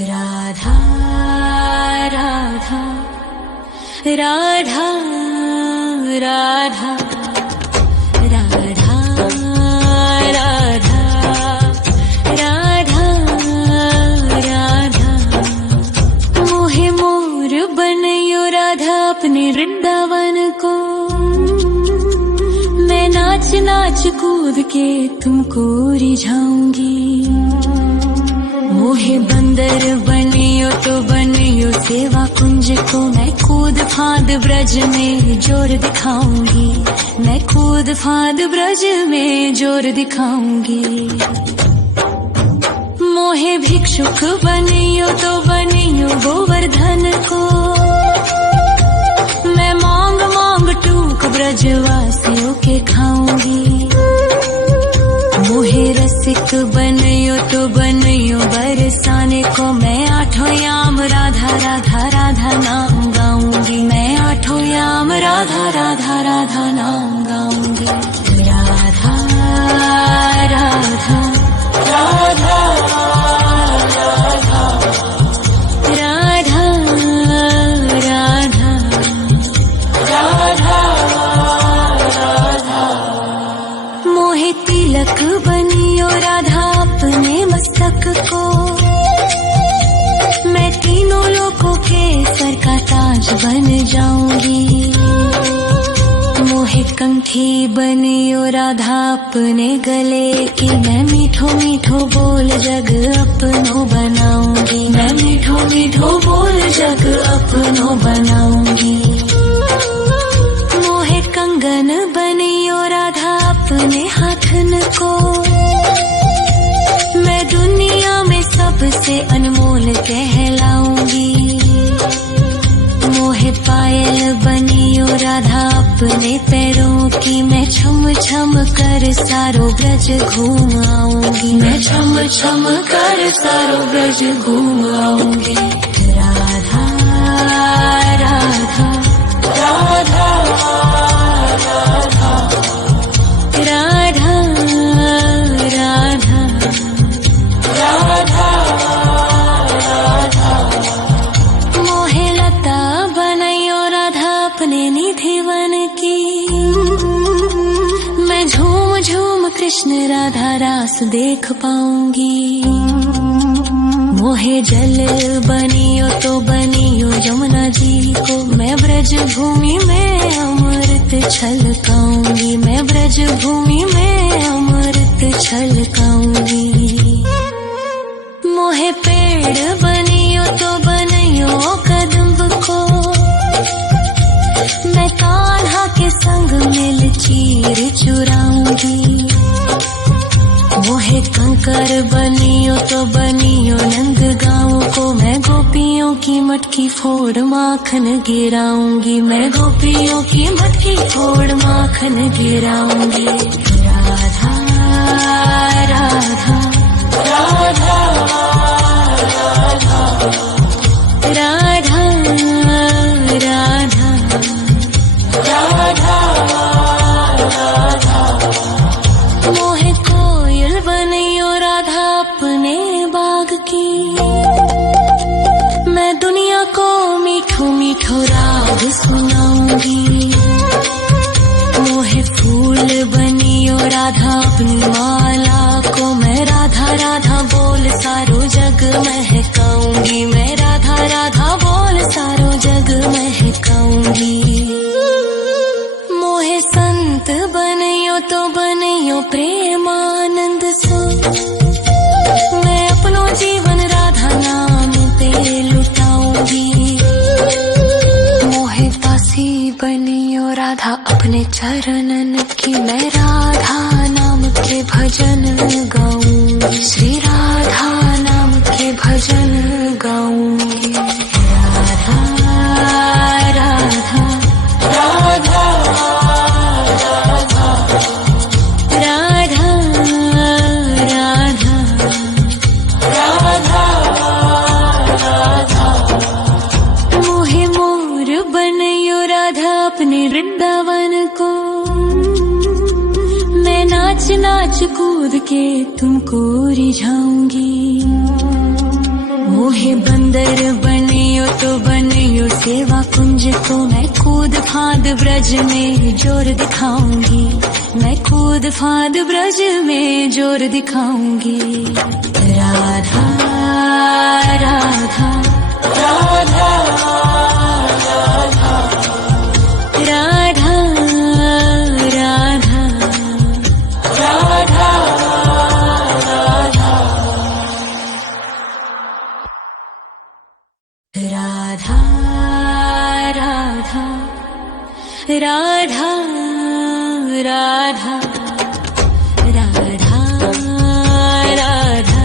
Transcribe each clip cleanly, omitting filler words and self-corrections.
राधा राधा राधा राधा राधा राधा राधा राधा मोहे मोर बनयो राधा अपने वृंदावन को। मैं नाच नाच कूद के तुमको रिझाऊंगी। मोहे बंदर बनियो तो बनियो सेवा कुंज को। मैं कूद फांद ब्रज में जोर दिखाऊंगी। मैं कूद फांद ब्रज में जोर दिखाऊंगी। मोहे भिक्षुक बनियो तो बनियो गोवर्धन को। मैं मांग मांग टूक ब्रजवासियों के खाऊंगी। मोहे रसिक बनियो तो बनियो बरसाने को। मैं आठों याम राधा राधा राधा नाम गाऊंगी। मैं आठों याम राधा राधा राधा नाम गाऊंगी। राधा राधा राधा राधा राधा राधा राधा मोहे तिलक बनियो राधा अपने मस्तक को। मैं तीनों लोगों के सर का ताज बन जाऊंगी। मोहे कंठी बनियो राधा अपने गले की। मैं मीठो मीठो बोल जग अपनो बनाऊंगी। मैं मीठो मीठो बोल जग अपनो बनाऊंगी। मोहे कंगन बनियो राधा अपने हाथन को। मैं दुनिया में सबसे अनमोल कहलाऊंगी। मोहे पायल बनियो राधा अपने पैरों की। मैं छम छम कर सारो ब्रज घूम आऊंगी। मैं छम छम कर सारो ब्रज घूम आऊंगी। राधा राधा राधा राधा राधा राधा राधा राधा मोहे लता बनयो राधा अपने निधिवन की। मैं झूम झूम कृष्ण राधा रास देख पाऊंगी। मोहे जल बनियो तो बनियो यमुना जी को। मैं ब्रज भूमि में अमृत छलकाऊंगी। मैं ब्रज भूमि में अमृत छलकाऊंगी। मोहे पेड़ बनियो तो बनियो कदम्ब को। मैं कान्हा के संग मिल चीर चुराऊंगी। मोहे कंकर बनियो तो बनियो नंद गाँव को। मैं गोपियों की मटकी फोड़ माखन गिराऊंगी। मैं गोपियों की मटकी फोड़ माखन गिराऊंगी। राधा राधा राधा राधा राधा राधा राधा मोहे कोयल बनियो राधा अपने बाग की। मैं दुनिया को मीठो मीठो राग सुनाऊंगी। मोहे फूल बनियो राधा अपनी माला को। मैं राधा राधा बोल सारो जग महकाऊंगी। मैं राधा राधा बोल सारो जग महकाऊंगी। मोहे संत बनियो तो बनियो प्रेमानंद सो। मैं अपनो जीवन राधा नाम पे लुटाऊंगी। मोहे दासी बनियो राधा अपने चरणन की। मैं राधा नाम के भजन गाऊंगी। श्री राधा नाम के भजन गाऊंगी। राधा राधा राधा राधा राधा राधा राधा मोहे मोर बनयो राधा अपने वृंदावन को। मैं नाच नाच कूद के तुमको रिझाऊंगी। मोहे मोहे बंदर बनियो तो बनियो सेवा कुंज को मैं कूद फांद ब्रज में जोर दिखाऊंगी, मैं कूद फांद ब्रज में जोर दिखाऊंगी। राधा राधा राधा राधा राधा राधा राधा राधा राधा राधा राधा राधा राधा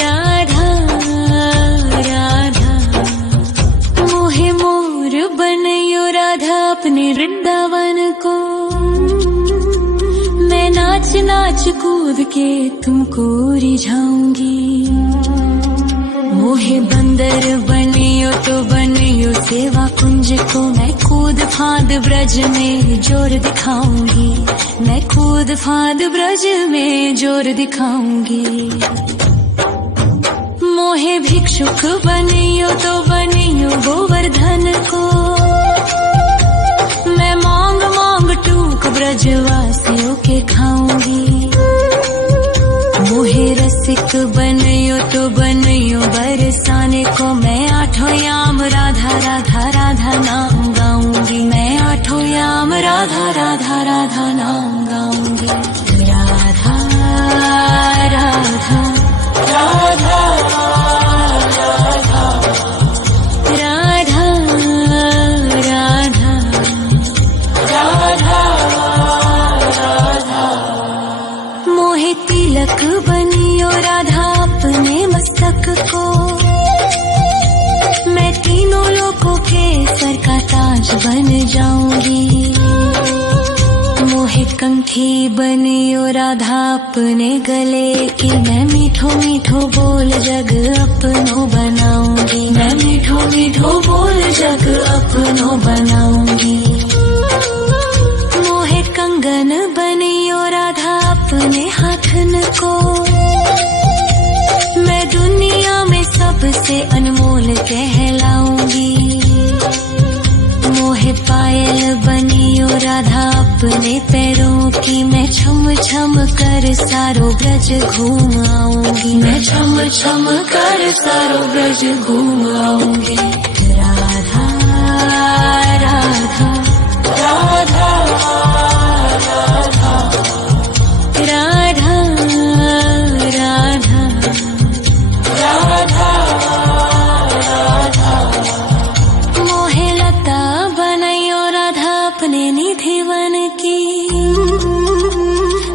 राधा राधा मोहे मोर बनयो राधा अपने वृंदावन को, मैं नाच नाच कूद के तुमको रिझाऊंगी। मोहे बंदर बनियो तो बनियो सेवा कुंज को मैं कूद फांद ब्रज में जोर दिखाऊंगी, मैं कूद फांद ब्रज में जोर दिखाऊंगी। मोहे भिक्षुक बनियो तो बनियो गोवर्धन को, मैं मांग मांग टूक ब्रजवासियों के खाऊंगी। मोहे रसिक बनियो तो बनियो बरसाने को, मैं आठों याम राधा राधा राधा नाम गाऊंगी, मैं आठों याम राधा राधा राधा नाम गाऊंगी। राधा राधा राधा राधा राधा राधा राधा मोहे तिलक बनियो राधा अपने मस्तक को, मैं तीनों लोगों के सर का ताज बन जाऊंगी। मोहे कंठी बनियो राधा अपने गले की, मैं मीठो मीठो बोल जग अपनो बनाऊंगी, मैं मीठो मीठो बोल जग अपनो बनाऊंगी। मोहे कंगन बनियो राधा अपने हाथन को, मैं दुनिया में सबसे अनमोल कहलाऊंगी। मोहे पायल बनियो राधा अपने पैरों की, मैं छम छम कर सारो ब्रज घूम आऊंगी, मैं छम छम कर सारो ब्रज घूम आऊंगी। राधा राधा राधा राधा राधा राधा राधा राधा मोहे लता बनायो राधा अपने निधि वन की,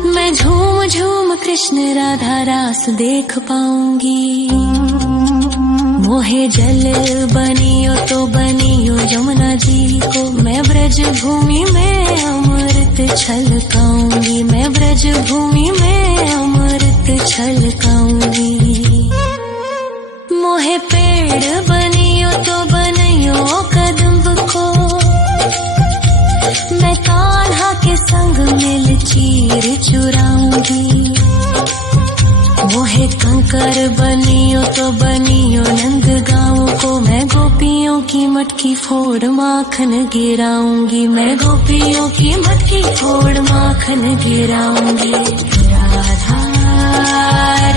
मैं झूम झूम कृष्ण राधा रास देख पाऊंगी। मोहे जल बनियो तो बनियो यमुना जी को, मैं ब्रज भूमि में अमृत छलकाऊंगी, मैं ब्रज भूमि में अमृत छलकाऊंगी। मोहे पेड़ बनियो तो बनियो कदम्ब को, मैं कान्हा के संग मिल चीर चुराऊंगी। मोहे कंकर बनियो तो बनियो नंद गाँव को, मैं गोपियों की मटकी फोड़ माखन गिराऊंगी, मैं गोपियों की मटकी फोड़ माखन गिराऊंगी। राधा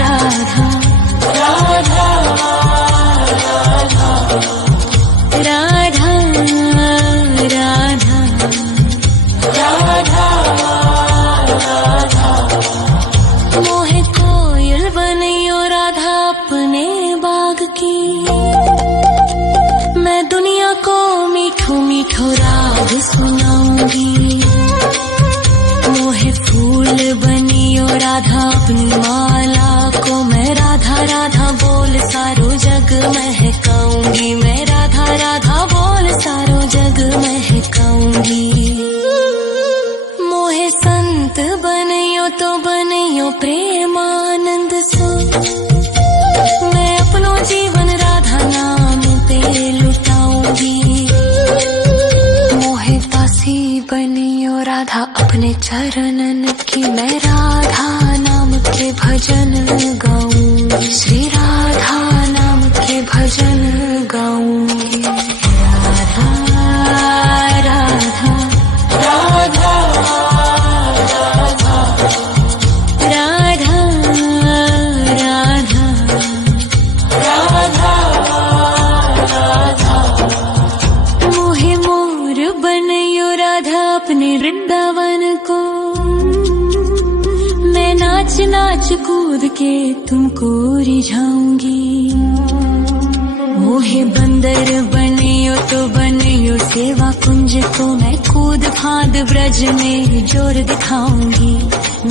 राधा राधा राधा राधा राधा राधा मोहे कोयल बनियो राधा अपने बाग की, मैं दुनिया को मीठो मीठो राग सुनाऊंगी। मोहे फूल बनियो राधा अपनी माला को, मैं राधा राधा बोल सारो जग महकाऊंगी, मैं राधा राधा बोल सारो जग महकाऊंगी। मोहे संत बनियो तो बनियो प्रेमानंद सो, मैं अपनो जीवन राधा नाम पे लुटाऊंगी। मोहे दासी बनियो राधा अपने चरणन की, मैं राधा नाम के भजन गाऊंगी, श्री राधा नाम कूद के तुमको रिझाऊंगी। मोहे बंदर बनियो तो बनियो सेवा कुंज को मैं कूद फांद ब्रज में जोर दिखाऊंगी।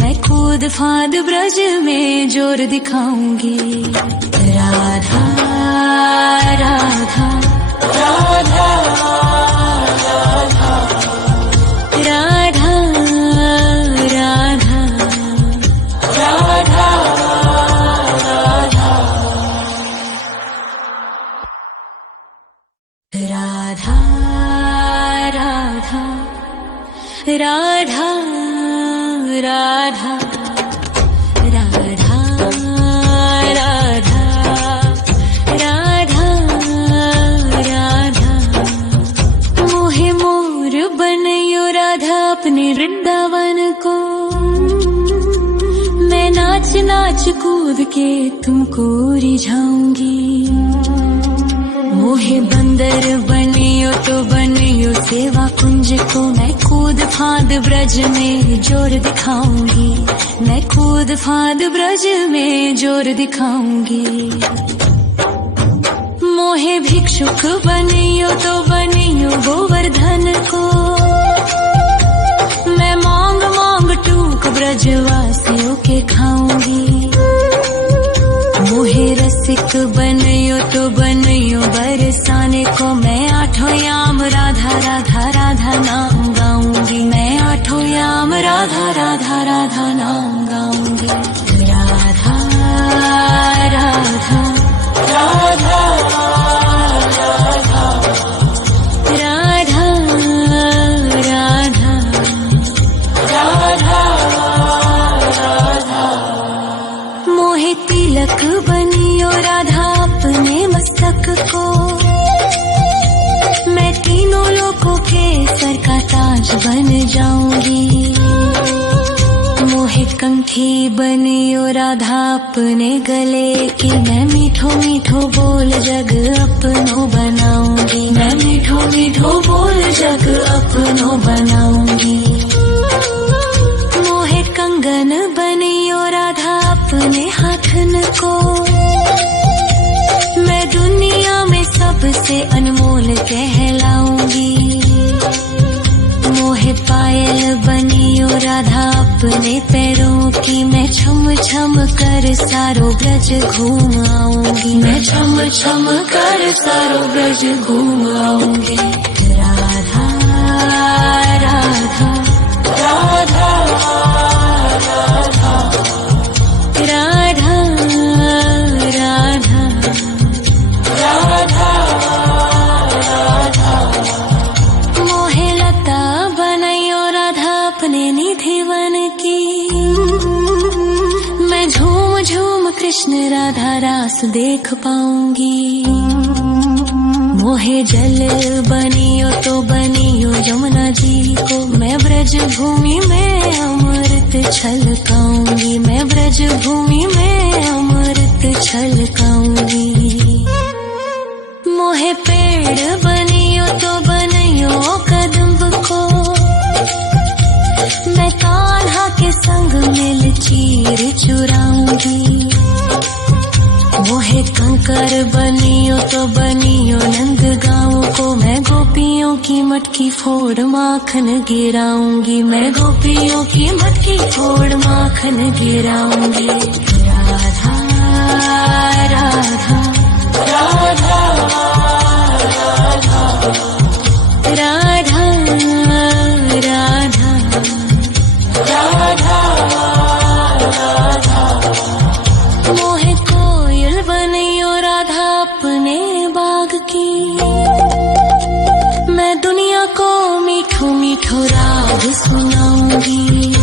मैं कूद फांद ब्रज में जोर दिखाऊंगी। राधा राधा राधा राधा राधा राधा राधा राधा राधा राधा राधा राधा राधा मोहे मोर बनयो राधा अपने वृंदावन को। मैं नाच नाच कूद के तुमको रिझाऊंगी। मोहे बंदर बनियो तो बनियो सेवा कुंज को मैं कूद फांद ब्रज में जोर दिखाऊंगी। मैं कूद फांद ब्रज में जोर दिखाऊंगी। मोहे भिक्षुक बनियो तो बनियो गोवर्धन को। मैं मांग मांग टूक ब्रजवासियों के खाऊंगी। मोहे रसिक बनियो तो बनियो बरसाने को मैं आठों याम राधा राधा राधा नाम गाऊंगी। मैं आठों याम राधा राधा राधा नाम गाऊंगी। राधा राधा राधा राधा राधा राधा राधा मोहे तिलक बनियो राधा अपने मस्तक को। मैं तीनों लोगों के सर का ताज बन जाऊंगी। मोहे कंठी बनियो राधा अपने गले की। मैं मीठो मीठो बोल जग अपनो बनाऊंगी। मैं मीठो मीठो बोल जग अपनो बनाऊंगी। मोहे कंगन बनियो राधा अपने हाथन को। मैं दुनिया में सबसे अनमोल कहलाऊंगी। मोहे पायल बनियो राधा अपने पैरों की। मैं छम छम कर सारो ब्रज घूम आऊंगी। मैं छम छम कर सारो ब्रज घूम आऊंगी। राधा राधा राधा राधा राधा राधा राधा राधा मोहे लता बनयो राधा अपने निधि वन की। मैं झूम झूम कृष्ण राधा रास देख पाऊंगी। मोहे जल बनियो तो बनियो यमुना जी को। मैं ब्रज भूमि में अमृत छलकाऊंगी। मैं ब्रज भूमि में अमृत छलकाऊंगी। मोहे पेड़ बनियो तो बनियो कदम्ब को। मैं कान्हा के संग मिल चीर चुराऊंगी। मोहे कंकर बनियो तो बनियो नंद गाँव को। मैं गोपियों की मटकी फोड़ माखन गिराऊंगी। मैं गोपियों की मटकी फोड़ माखन गिराऊंगी। राधा राधा राधा राधा राधा राधा राधा मोहे कोयल बनियो राधा अपने बाग की। मैं दुनिया को मीठो मीठो राग सुनाऊंगी।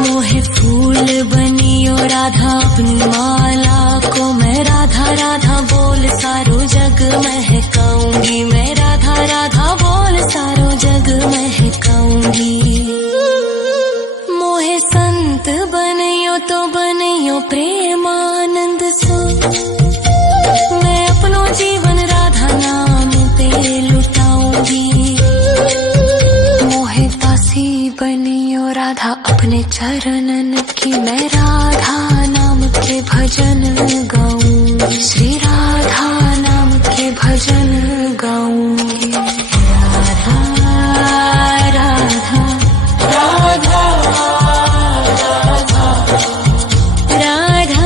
मोहे फूल बनियो राधा अपनी माला को। मैं राधा राधा बोल सारो जग महकाऊंगी। मैं राधा राधा बोल सारो जग महकाऊंगी। मोहे संत बनियो तो बनियो प्रेमानंद सो। मैं अपनो जीवन राधा नाम पे लुटाऊंगी। मोहे दासी बनियो राधा अपने चरणन कि मैं राधा नाम के भजन गाऊंगी, श्री राधा नाम के भजन गाऊंगी। राधा राधा राधा राधा राधा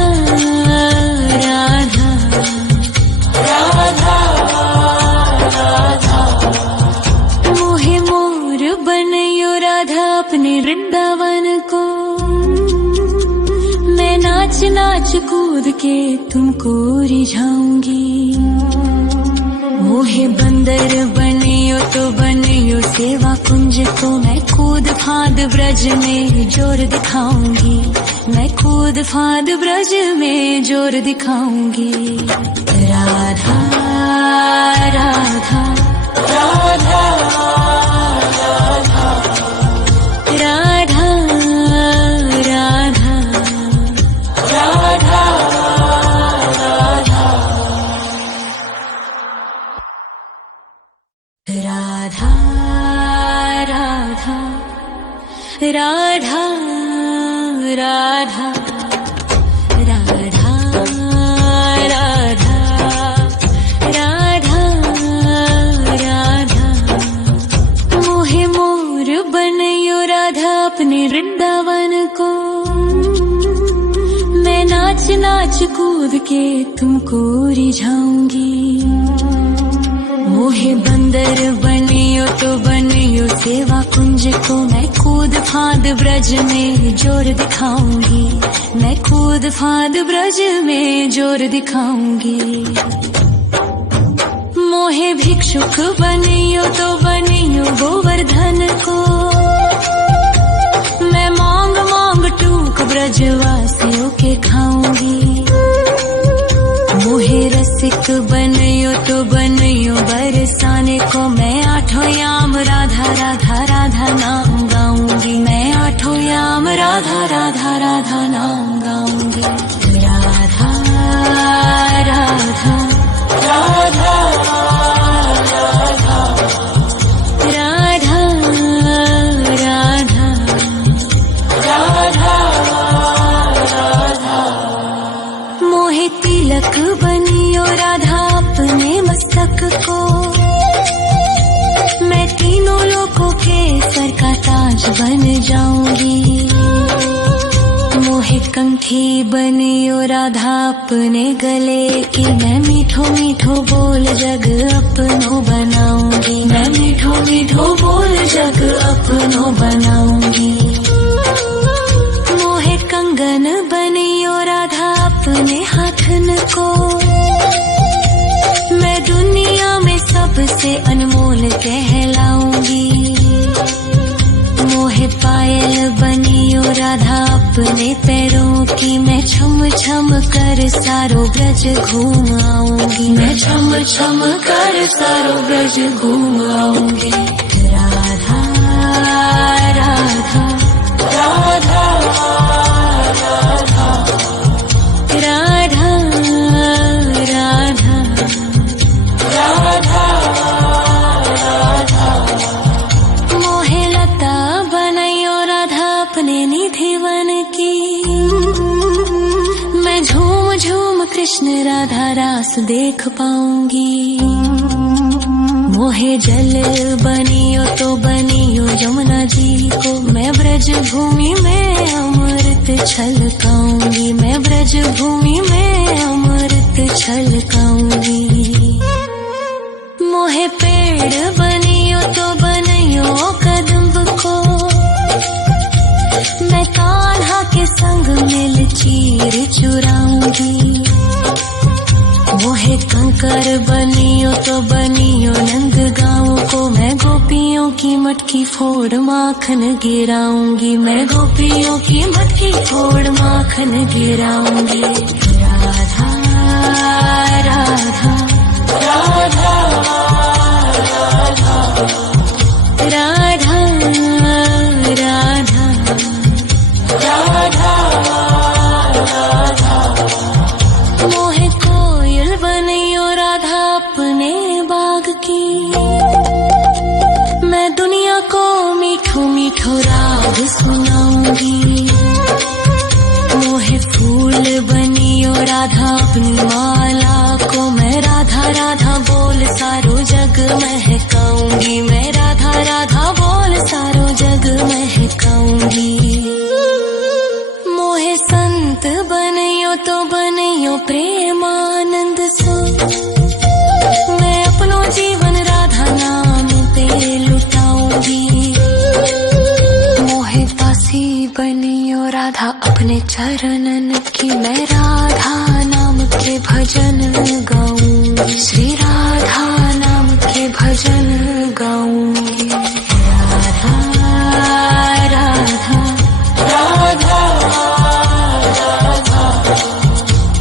राधा राधा मोहे मोर बनयो राधा अपने वृंदावन को, मैं नाच नाच कूद के तुमको रिझाऊंगी। मोहे बंदर बनियो तो बनियो सेवा कुंज को, मैं कूद फांद ब्रज में जोर दिखाऊंगी, मैं कूद फांद ब्रज में जोर दिखाऊंगी। राधा राधा राधा राधा राधा राधा राधा राधा राधा राधा राधा राधा राधा राधा राधा मोहे मोर बनयो राधा अपने वृंदावन को, मैं नाच नाच कूद के तुमको रिझाऊंगी। मोहे बंदर बनियो तो बनियो सेवा कुंज को, मैं कूद फांद ब्रज में जोर दिखाऊंगी, मैं कूद फांद ब्रज में जोर दिखाऊंगी। मोहे भिक्षुक बनियो तो बनियो गोवर्धन को, मैं मांग मांग टूक ब्रजवासियों के खाऊंगी। मोहे रसिक बनयो तो बनयो बरसाने को, मैं आठों याम राधा राधा राधा नाम गाऊंगी, मैं आठों याम राधा राधा राधा नाम गाऊंगी। राधा राधा राधा राधा राधा राधा राधा राधा मोहे तिलक बनियो राधा अपने मस्तक को, मैं तीनों लोगों के सर का ताज बन जाऊंगी। मोहे कंठी बनियो राधा अपने गले की, मैं मीठो मीठो बोल जग अपनो बनाऊंगी, मैं मीठो मीठो बोल जग अपनो बनाऊंगी। मोहे कंगन बनियो राधा अपने हाथन को, मैं दुनिया में सबसे अनमोल कहलाऊंगी। मोहे पायल बनियो राधा अपने पैरों की, मैं छम छम कर सारो ब्रज घूम आऊंगी, मैं छम छम कर सारो ब्रज घूम आऊंगी। राधा राधा राधा राधा राधा राधा राधा राधा मोहे लता बनयो राधा अपने निधिवन की, मैं झूम झूम कृष्ण राधा रास देख पाऊंगी। मोहे जल बनियो तो बनियो यमुना जी को, मैं ब्रज भूमि में अमृत छलकाऊंगी, मैं ब्रज भूमि में अमृत छलकाऊंगी। मोहे पेड़ बनियो तो बनियो कदम्ब को, मैं कान्हा के संग मिल चीर चुराऊंगी। मोहे कंकर बनियो तो बनियो नंद गाँव को, मैं गोपियों की मटकी फोड़ माखन गिराऊंगी, मैं गोपियों की मटकी फोड़ माखन गिराऊंगी। राधा राधा राधा राधा राधा राधा राधा मोहे कोयल बनियो राधा अपने बाग की, मैं दुनिया को मीठो मीठो राग सुनाऊंगी। राधा अपनी माला को मैं राधा राधा बोल सारो जग महकाऊंगी, मैं राधा राधा बोल सारो जग महकाऊंगी। मोहे संत बनियो तो बनियो प्रेमानंद सो, मैं अपनो जीवन राधा नाम पे लुटाऊंगी। मोहे दासी बनियो राधा अपने चरणन की, मैं राधा नाम के भजन गाऊंगी, श्री राधा नाम के भजन गाऊंगी। राधा राधा राधा राधा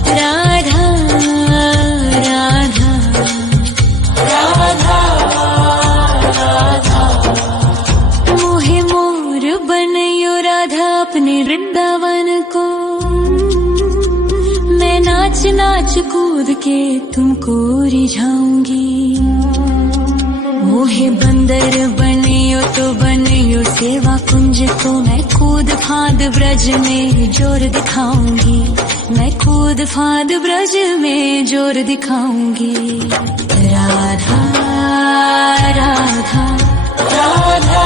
राधा राधा राधा। मोहे मोर बनियो राधा अपने वृंदावन को, मैं नाच नाच कूद के तुमको रिझाऊंगी। मोहे बंदर बनियो तो बनियो सेवा कुंज को, मैं कूद फांद ब्रज में जोर दिखाऊंगी, मैं कूद फांद ब्रज में जोर दिखाऊंगी। राधा राधा राधा